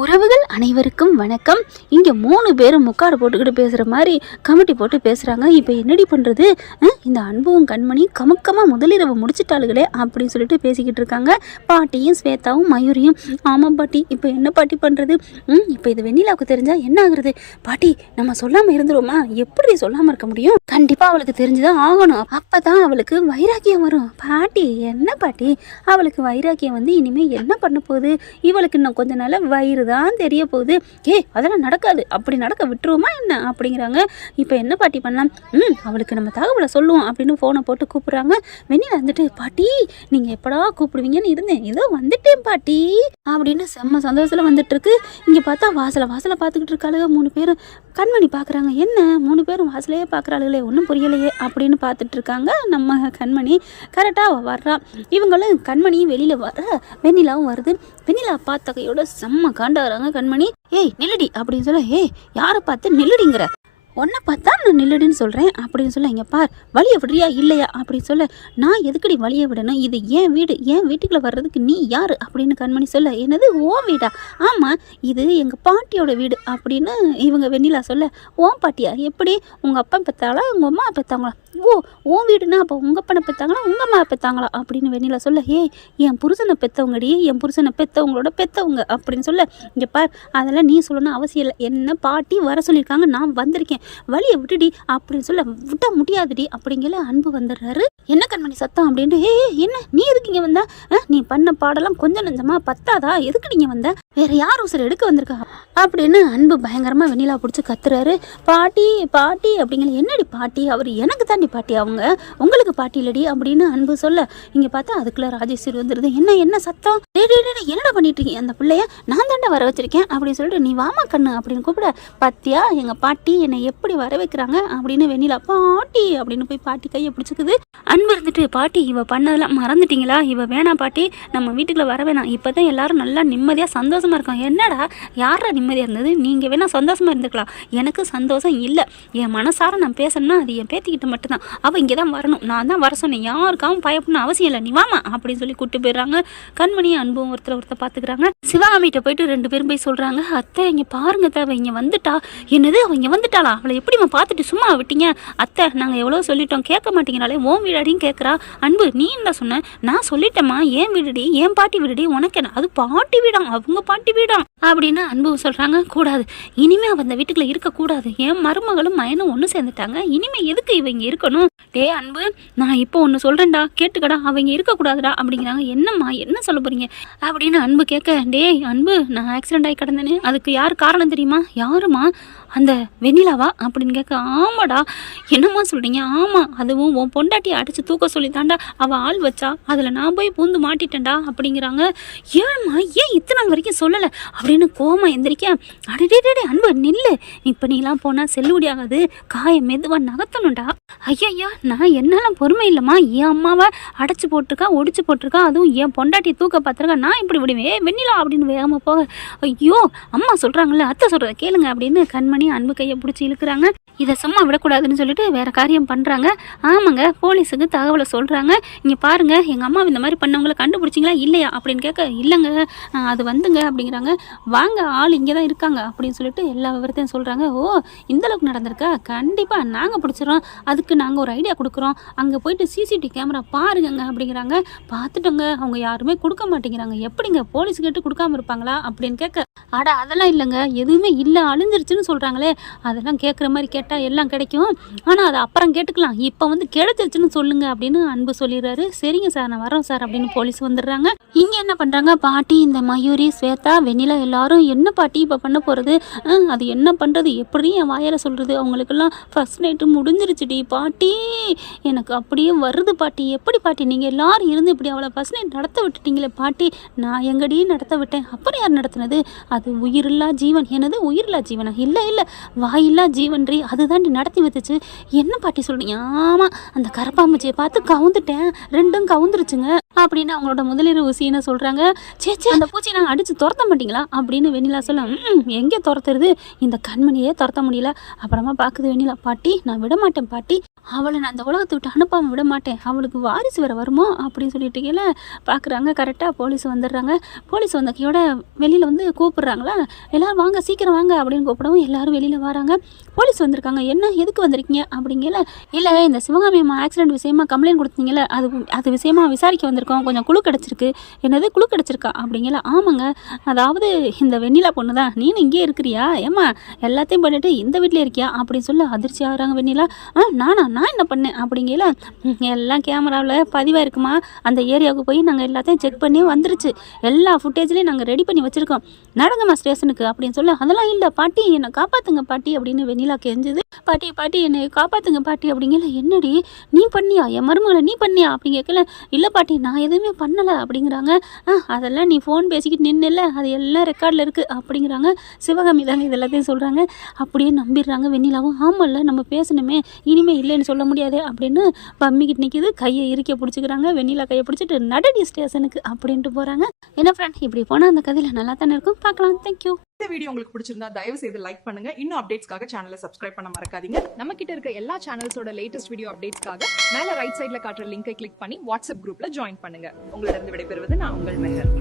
உறவுகள் அனைவருக்கும் வணக்கம். இங்கே 3 பேரும் முக்காடு போட்டுக்கிட்டு பேசுகிற மாதிரி கமிட்டி போட்டு பேசுகிறாங்க. இப்போ என்னடி பண்ணுறது, இந்த அன்பும் கண்மணி கமக்கமாக முதலிரவு முடிச்சிட்டாளுகளே அப்படின்னு சொல்லிட்டு பேசிக்கிட்டு இருக்காங்க. பாட்டியும் ஸ்வேதாவும் மயூரியும். ஆமாம் பாட்டி, இப்போ என்ன பாட்டி பண்ணுறது? இப்போ இது வெண்ணிலாவுக்கு தெரிஞ்சால் என்ன ஆகுறது? பாட்டி நம்ம சொல்லாமல் இருந்துருவோமா? எப்படி சொல்லாமல் இருக்க முடியும்? கண்டிப்பாக அவளுக்கு தெரிஞ்சுதான் ஆகணும். அப்போ தான் அவளுக்கு வைராக்கியம் வரும். பாட்டி என்ன பாட்டி, அவளுக்கு வைராக்கியம் வந்து இனிமேல் என்ன பண்ண போகுது? இவளுக்கு இன்னும் கொஞ்ச நாள் வயிறு தான் தெரிய போகுது. அதெல்லாம் நடக்காது, அப்படி நடக்க விட்டுருவோமா என்ன அப்படிங்கிறாங்க. இப்போ என்ன பாட்டி பண்ணலாம்? அவளுக்கு நம்ம தகவலை சொல்லுவோம் அப்படின்னு ஃபோனை போட்டு கூப்பிடுறாங்க. வெண்ணிலா வந்துட்டு, பாட்டி நீங்கள் எப்படா கூப்பிடுவீங்கன்னு இருந்தேன், ஏதோ வந்துட்டேன் பாட்டி அப்படின்னு செம்ம சந்தோஷத்தில் வந்துட்டு இருக்கு. இங்கே பார்த்தா வாசலை பார்த்துக்கிட்டு இருக்காளுங்க 3 பேரும். கண்மணி பார்க்குறாங்க, என்ன 3 பேரும் வாசலையே பார்க்குறாளுங்களே, ஒன்றும் புரியலையே அப்படின்னு பார்த்துட்டு இருக்காங்க. நம்ம கண்மணி கரெக்டாக வர்றா. இவங்களும் கண்மணியும் வெளியில் வர, வெண்ணிலாவும் வருது. வெண்ணிலா பார்த்தகையோட செம்ம காண்டாகிறாங்க கண்மணி. நில்லுடி அப்படின்னு சொல்ல, யாரை பார்த்து நில்லுடிங்கிற, உன்னை பார்த்தா நான் நில்லுடின்னு சொல்கிறேன் அப்படின்னு சொல்ல, இங்கே பார் வழியை விடுறியா இல்லையா அப்படின்னு சொல்ல, நான் எதுக்கடி வழியை விடணும், இது என் வீடு, என் வீட்டுக்குள்ளே வர்றதுக்கு நீ யார் அப்படின்னு கண்மணி சொல்ல, என்னது ஓ வீடா? ஆமாம், இது எங்கள் பாட்டியோட வீடு அப்படின்னு இவங்க வெண்ணிலா சொல்ல, ஓ பாட்டியா? எப்படி உங்கள் அப்பா பெற்றாங்களா உங்கள் அம்மா பெற்றாங்களா? ஓ வீடுனா அப்போ உங்கள் அப்பனை பெற்றாங்களா உங்கள் அம்மா பெற்றாங்களா அப்படின்னு வெண்ணிலா சொல்ல, என் புருஷனை பெற்றவங்கடி, என் புருஷனை பெற்றவங்களோட பெற்றவங்க அப்படின்னு சொல்ல, இங்கே பார் அதெல்லாம் நீ சொல்லணும் அவசியம் இல்லை, என்ன பாட்டி வர சொல்லியிருக்காங்க, நான் வந்திருக்கேன், வழியை விட்டுடி அப்படின்னு சொல்ல, விட முடியாதுடி அப்படிங்கிற அன்பு வந்துடுறாரு. என்ன கண்மணி சத்தம் அப்படின்ட்டு, என்ன நீ எதுக்கு இங்கே வந்த? நீ பண்ண பாடலாம் கொஞ்சம் நஞ்சமா பத்தாதா, எதுக்கு நீங்கள் வந்த? வேற யார் உசரை எடுக்க வந்திருக்கா அப்படின்னு அன்பு பயங்கரமாக வெண்ணிலா பிடிச்சி கத்துறாரு. பாட்டி பாட்டி அப்படிங்கிற, என்னடி பாட்டி, அவர் எனக்கு தாண்டி பாட்டி, அவங்க உங்களுக்கு பாட்டி இல்லடி அப்படின்னு அன்பு சொல்ல, இங்கே பார்த்தா அதுக்குள்ள ராஜேஸ்வரி வந்துடுது. என்ன சத்தம், என்னடா பண்ணிட்டு இருக்கீங்க, அந்த பிள்ளைய நான் தாண்டா வர வச்சிருக்கேன் அப்படின்னு சொல்லிட்டு, நீ வாமா கண்ணு அப்படின்னு கூப்பிட, பாத்தியா எங்கள் பாட்டி என்னை எப்படி வர வைக்கிறாங்க அப்படின்னு வெண்ணிலா பாட்டி அப்படின்னு போய் பாட்டி கையை பிடிச்சிக்குது. அன்பு இருந்துட்டு, பாட்டி இவ பண்ணதெல்லாம் மறந்துட்டீங்களா, இவ வேணாம் பாட்டி, நம்ம வீட்டுக்குள்ள வர வேணாம், இப்போதான் எல்லாரும் நல்லா நிம்மதியாக சந்தோஷமா இருக்காங்க. என்னடா யாரா நிம்மதியாக இருந்தது, நீங்கள் வேணா சந்தோஷமா இருந்துக்கலாம், எனக்கு சந்தோஷம் இல்லை, என் மனசார நான் பேசணும்னா அது என் பேத்திக்கிட்ட மட்டும்தான், அவள் இங்கே தான் வரணும், நான் தான் வர சொன்னேன், யாருக்காகவும் பயப்படணும் அவசியம் இல்லை, நீ வாமா அப்படின்னு சொல்லி கூப்பிட்டு போயிடுறாங்க. கண்மணியும் அன்பும் ஒருத்தர் பார்த்துக்கிறாங்க. சிவகாமிகிட்ட போயிட்டு 2 பேரும் போய் சொல்கிறாங்க, அத்தை இங்கே பாருங்க தேவை இங்கே வந்துட்டா. என்னது அவள் இங்கே வந்துட்டாளா, அவளை எப்படிமா பார்த்துட்டு சும்மா விட்டீங்க? அத்தை நாங்கள் எவ்வளோ சொல்லிட்டோம் கேட்க மாட்டேங்கிறாளே, ஓன் வீடாடின்னு கேட்குறா. அன்பு நீ என்ன சொன்ன? நான் சொல்லிட்டேம்மா, ஏன் வீடுடி, ஏன் பாட்டி வீடுடி, உனக்கு என்ன, அது பாட்டி வீடாம், அவங்க பாட்டி வீடாம் அப்படின்னு அன்பு சொல்கிறாங்க. கூடாது, இனிமே அவள் அந்த வீட்டுக்குள்ளே இருக்கக்கூடாது, என் மருமகளும் மயனும் ஒன்று சேர்ந்துட்டாங்க, இனிமே எதுக்கு இவங்க இருக்கணும்? அன்பு நான் இப்போ ஒன்று சொல்கிறேன்டா கேட்டுக்கடா, அவங்க இருக்கக்கூடாதுடா அப்படிங்கிறாங்க. என்னம்மா என்ன சொல்ல போகிறீங்க அப்படின்னு அன்பு கேட்க, அன்பு நான் ஆக்சிடென்ட் ஆகி கிடந்தேன்னு அதுக்கு யார் காரணம் தெரியுமா? யாருமா, அந்த வெண்ணிலாவா அப்படின்னு கேட்க, ஆமாடா. என்னம்மா சொல்கிறீங்க? ஆமாம், அதுவும் உன் பொண்டாட்டியை அடித்து தூக்க சொல்லி தாண்டா அவள் ஆள் வச்சா, அதில் நான் போய் பூந்து மாட்டிட்டேன்டா அப்படிங்கிறாங்க. ஏன்மா ஏன் இத்தனை நாள் வரைக்கும் சொல்லலை அப்படின்னு கோமா எந்திரிக்க, அடடே அன்பு நில்லு, இப்போ நீலாம் போனால் செல்லுபடி ஆகாது, காயம் மெதுவாக நகர்த்தணும்டா. ஐயா நான் என்னாலும் பொறுமை இல்லைம்மா, என் அம்மாவை அடைச்சி போட்டிருக்கா ஒடிச்சு போட்டிருக்கா, அதுவும் என் பொண்டாட்டியை தூக்க பார்த்துருக்கா, நான் இப்படி விடுவேன் வெண்ணிலா அப்படின்னு வேகமாக போக, ஐயோ அம்மா சொல்கிறாங்களே அத்தை சொல்கிறத கேளுங்க அப்படின்னு கண்மணி அன்பு கையை பிடிச்சி இழுக்கிறாங்க. இதை சும்மா விடக்கூடாதுன்னு சொல்லிட்டு வேற காரியம் பண்ணுறாங்க. ஆமாங்க, போலீஸுக்கு தகவலை சொல்கிறாங்க. இங்கே பாருங்க எங்கள் அம்மா இந்த மாதிரி பண்ணவங்களை கண்டுபிடிச்சிங்களா இல்லையா அப்படின்னு கேட்க, இல்லைங்க அது வந்துங்க அப்படிங்கிறாங்க. வாங்க ஆள் இங்கே தான் இருக்காங்க அப்படின்னு சொல்லிட்டு எல்லா விவரத்தையும் சொல்கிறாங்க. ஓ இந்தளவுக்கு நடந்திருக்கா, கண்டிப்பாக நாங்கள் பிடிச்சிடறோம், அதுக்கு நாங்கள் ஒரு ஐடியா கொடுக்குறோம், அங்கே போயிட்டு சிசிடிவி கேமரா பாருங்க அப்படிங்கிறாங்க. பார்த்துட்டோங்க, அவங்க யாருமே கொடுக்க மாட்டேங்கிறாங்க, எப்படிங்க போலீஸ் கேட்டு கொடுக்காம இருப்பாங்களா அப்படின்னு கேட்க, அட அதெல்லாம் இல்லைங்க, எதுவுமே இல்லை அழிஞ்சிருச்சுன்னு சொல்கிறாங்களே, அதெல்லாம் கேட்குற மாதிரி கேட்டால் எல்லாம் கிடைக்கும், ஆனால் அதை அப்புறம் கேட்டுக்கலாம், இப்போ வந்து கிடைச்சிருச்சுன்னு சொல்லுங்க அப்படின்னு அன்பு சொல்லிடுறாரு. சரிங்க சார் நான் வரோம் சார் அப்படின்னு போலீஸ் வந்துடுறாங்க. இங்கே என்ன பண்ணுறாங்க, பாட்டி இந்த மயூரி ஸ்வேதா வெண்ணிலா எல்லாரும், என்ன பாட்டி இப்போ பண்ண போகிறது, அது என்ன பண்ணுறது, எப்படி என் வாயால் சொல்கிறது, அவங்களுக்கெல்லாம் ஃபர்ஸ்ட் நைட்டு முடிஞ்சிருச்சுடி பாட்டி, எனக்கு அப்படியே வருது பாட்டி, எப்படி பாட்டி நீங்கள் எல்லாரும் இருந்து இப்படி அவளை ஃபர்ஸ்ட் நைட் நடத்த விட்டுட்டீங்களே பாட்டி, நான் எங்கடி நடத்த விட்டேன், அப்புறம் யார் நடத்துனது, அது உயிரில்லா ஜீவன். என்னது உயிரில்லா ஜீவனா? இல்லை வாயில்லா ஜீவன்றி, அதுதாண்டி நடத்தி வந்துச்சு. என்ன பாட்டி சொல்றீங்க? ஆமா, அந்த கரப்பாம்பூச்சியை பார்த்து கவுந்துட்டேன், ரெண்டும் கவுந்துருச்சுங்க அப்படின்னு அவங்களோட முதலிரவு சீனை சொல்றாங்க. சேச்சே, அந்த பூச்சி நாங்கள் அடிச்சு துரத்த மாட்டீங்களா அப்படின்னு வெண்ணிலா சொல்ல, எங்கே துரத்துறது, இந்த கண்மணியே துரத்த முடியல. அப்புறமா பார்க்குது வெண்ணிலா, பாட்டி நான் விட மாட்டேன் பாட்டி, அவளை நான் அந்த உலகத்தை விட்டு அனுப்பாமல் விட மாட்டேன், அவளுக்கு வாரிசு வேற வருமோ அப்படின்னு சொல்லிட்டீங்கல்ல. பார்க்குறாங்க, கரெக்டாக போலீஸ் வந்துடுறாங்க. போலீஸ் வந்த கையோட வெளியில் வந்து கூப்பிடுறாங்களா, எல்லோரும் வாங்க சீக்கிரம் வாங்க அப்படின்னு கூப்பிடவும் எல்லாரும் வெளியில் வராங்க. போலீஸ் வந்திருக்காங்க. என்ன எதுக்கு வந்திருக்கீங்க அப்படிங்கல. இல்லை, இந்த சிவகாமி அம்மா ஆக்சிடென்ட் விஷயமா கம்ப்ளைண்ட் கொடுத்தீங்கல்ல, அது விஷயமா விசாரிக்க வந்திருக்கோம், கொஞ்சம் குழு கிடச்சிருக்கு. என்னது குழு கிடச்சிருக்கா அப்படிங்கல. ஆமாங்க, அதாவது இந்த வெண்ணிலா பொண்ணு தான், நீனும் இங்கே இருக்கிறியா, ஏம்மா எல்லாத்தையும் பண்ணிட்டு இந்த வீட்டில் இருக்கியா அப்படின்னு சொல்லி அதிர்ச்சி ஆகுறாங்க வெண்ணிலா. நான் என்ன பண்ணேன் அப்படிங்கல. எல்லாம் கேமராவில் பதிவாக இருக்குமா, அந்த ஏரியாவுக்கு போய் நாங்கள் எல்லாத்தையும் செக் பண்ணி வந்துருச்சு, எல்லா ஃபுட்டேஜ்லேயும் நாங்கள் ரெடி பண்ணி வச்சுருக்கோம், நடங்கம்மா ஸ்டேஷனுக்கு அப்படின்னு சொல்ல. அதெல்லாம் இல்லை பாட்டி, என்னை காப்பாற்றுங்க பாட்டி அப்படின்னு வெண்ணிலா கெஞ்சுது. பாட்டி என்னை காப்பாற்றுங்க பாட்டி அப்படிங்கல. என்னடி நீ பண்ணியா, என் மருமகளை நீ பண்ணியா அப்படின்னு கேட்கல. இல்லை பாட்டி நான் எதுவுமே பண்ணலை அப்படிங்கிறாங்க. அதெல்லாம் நீ ஃபோன் பேசிக்கிட்டு நின்னுல, அது எல்லாம் ரெக்கார்டில் இருக்குது அப்படிங்கிறாங்க. சிவகாமி தாங்க இது எல்லாத்தையும் சொல்கிறாங்க. அப்படியே நம்பிடுறாங்க வெண்ணிலாவும். ஆமாம்ல, நம்ம பேசணுமே, இனிமேல் இல்லைன்னு சொல்ல முடியாது அப்படின்னு பம்மிக்கிட்டு நிற்கிது. கையை இறுக்கிய பிடிச்சிக்கிறாங்க. வெண்ணிலா கையை பிடிச்சிட்டு நடடி ஸ்டேஷனுக்கு அப்படின்ட்டு போகிறாங்க. என்ன ஃப்ரெண்ட், இப்படி போனால் அந்த கதையில் நல்லா தானே இருக்கும். பார்க்கலாம். தேங்க்யூ. இந்த வீடியோ உங்களுக்கு பிடிச்சிருந்தா தயவு செய்து லைக் பண்ணுங்க. இன்னும் அப்டேட்ஸ்க்காக சேனலை சப்ஸ்கிரைப் பண்ண மறக்காதீங்க. நம்ம கிட்ட இருக்க எல்லா சேனல்ஸோட லேட்டஸ்ட் வீடியோ அப்டேட்ஸ்க்காக மேல ரைட் சைடுல காட்டுற லிங்கை கிளிக் பண்ணி வாட்ஸ்அப் குரூப்ல ஜாயின் பண்ணுங்க. உங்களிடம் விடைபெறுவது நான் உங்கள் மெஹர்.